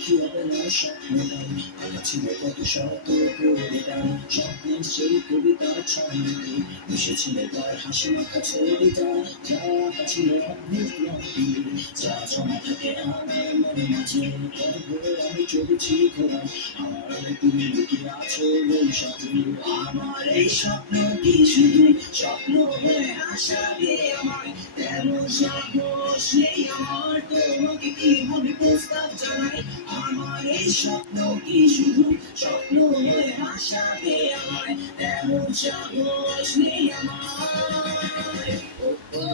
দেখি অবেলার স্বপ্নটাই আঁকা ছিল কত শত কবিতায় স্বপ্নের সেই কবিতার ছন্দে মিশেছিল তার হাসি মাখা ছবিটা যা আঁকা ছিল অদ্ভুত রঙটি যা জমা থাকে আমার মনে মাঝে তবে আমি চলেছি ঘোরা আমার তুমি লুকিয়ে আছো বৈশাখে আমার এই স্বপ্ন কি শুধু স্বপ্ন হয়ে আসাবে আমায় তেমন সাহস নেই আমার তোমাকে কিভাবে প্রস্তাব জানাই আমার এই স্বপ্ন কি শুধু স্বপ্ন হয়ে আসাবে আমায় তেমন সাহস নেই আমার ও, ও,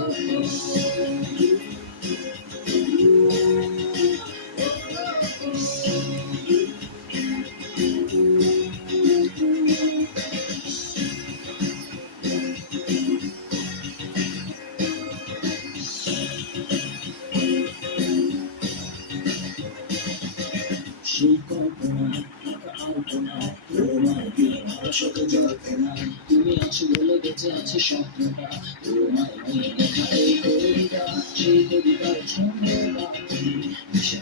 সেই কল্পনায় আঁকা আলপনায় তোমায় দিয়ে ভাষাতে জল্পনায় তুমি আছো বলে বেঁচে আছে স্বপ্নটা তোমায় নিয়ে লেখা এই কবিতা সেই কবিতার ছন্দ বাকি মিশে